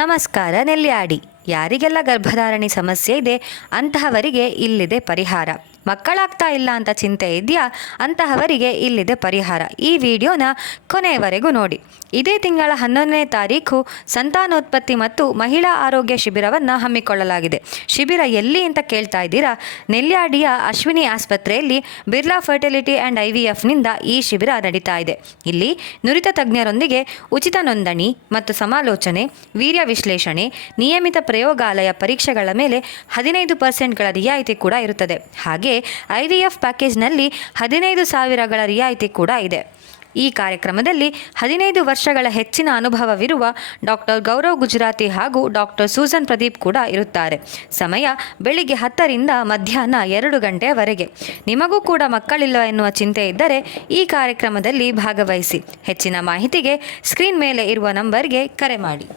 ನಮಸ್ಕಾರ. ನೆಲ್ಯಾಡಿ. ಯಾರಿಗೆಲ್ಲ ಗರ್ಭಧಾರಣೆ ಸಮಸ್ಯೆ ಇದೆ ಅಂತಹವರಿಗೆ ಇಲ್ಲಿದೆ ಪರಿಹಾರ. ಮಕ್ಕಳಾಗ್ತಾ ಇಲ್ಲ ಅಂತ ಚಿಂತೆ ಇದೆಯಾ? ಅಂತಹವರಿಗೆ ಇಲ್ಲಿದೆ ಪರಿಹಾರ. ಈ ವಿಡಿಯೋನ ಕೊನೆಯವರೆಗೂ ನೋಡಿ. ಇದೇ ತಿಂಗಳ 11ನೇ ತಾರೀಕು ಸಂತಾನೋತ್ಪತ್ತಿ ಮತ್ತು ಮಹಿಳಾ ಆರೋಗ್ಯ ಶಿಬಿರವನ್ನು ಹಮ್ಮಿಕೊಳ್ಳಲಾಗಿದೆ. ಶಿಬಿರ ಎಲ್ಲಿ ಅಂತ ಕೇಳ್ತಾ ಇದ್ದೀರಾ? ನೆಲ್ಯಾಡಿಯ ಅಶ್ವಿನಿ ಆಸ್ಪತ್ರೆಯಲ್ಲಿ ಬಿರ್ಲಾ ಫರ್ಟಿಲಿಟಿ ಆ್ಯಂಡ್ IVFನಿಂದ ಈ ಶಿಬಿರ ನಡೀತಾ ಇದೆ. ಇಲ್ಲಿ ನುರಿತ ತಜ್ಞರೊಂದಿಗೆ ಉಚಿತ ನೋಂದಣಿ ಮತ್ತು ಸಮಾಲೋಚನೆ, ವೀರ್ಯ ವಿಶ್ಲೇಷಣೆ, ನಿಯಮಿತ ಪ್ರಯೋಗಾಲಯ ಪರೀಕ್ಷೆಗಳ ಮೇಲೆ 15% ರಿಯಾಯಿತಿ ಕೂಡ ಇರುತ್ತದೆ. ಹಾಗೆ IVF ಪ್ಯಾಕೇಜ್ನಲ್ಲಿ 15,000 ರಿಯಾಯಿತಿ ಕೂಡ ಇದೆ. ಈ ಕಾರ್ಯಕ್ರಮದಲ್ಲಿ 15 ವರ್ಷಗಳ ಹೆಚ್ಚಿನ ಅನುಭವವಿರುವ ಡಾಕ್ಟರ್ ಗೌರವ್ ಗುಜರಾತಿ ಹಾಗೂ ಡಾಕ್ಟರ್ ಸೂಸನ್ ಪ್ರದೀಪ್ ಕೂಡ ಇರುತ್ತಾರೆ. ಸಮಯ ಬೆಳಿಗ್ಗೆ 10ರಿಂದ ಮಧ್ಯಾಹ್ನ 2 ಗಂಟೆಯವರೆಗೆ. ನಿಮಗೂ ಕೂಡ ಮಕ್ಕಳಿಲ್ಲ ಎನ್ನುವ ಚಿಂತೆ ಇದ್ದರೆ ಈ ಕಾರ್ಯಕ್ರಮದಲ್ಲಿ ಭಾಗವಹಿಸಿ. ಹೆಚ್ಚಿನ ಮಾಹಿತಿಗೆ ಸ್ಕ್ರೀನ್ ಮೇಲೆ ಇರುವ ನಂಬರ್ಗೆ ಕರೆ ಮಾಡಿ.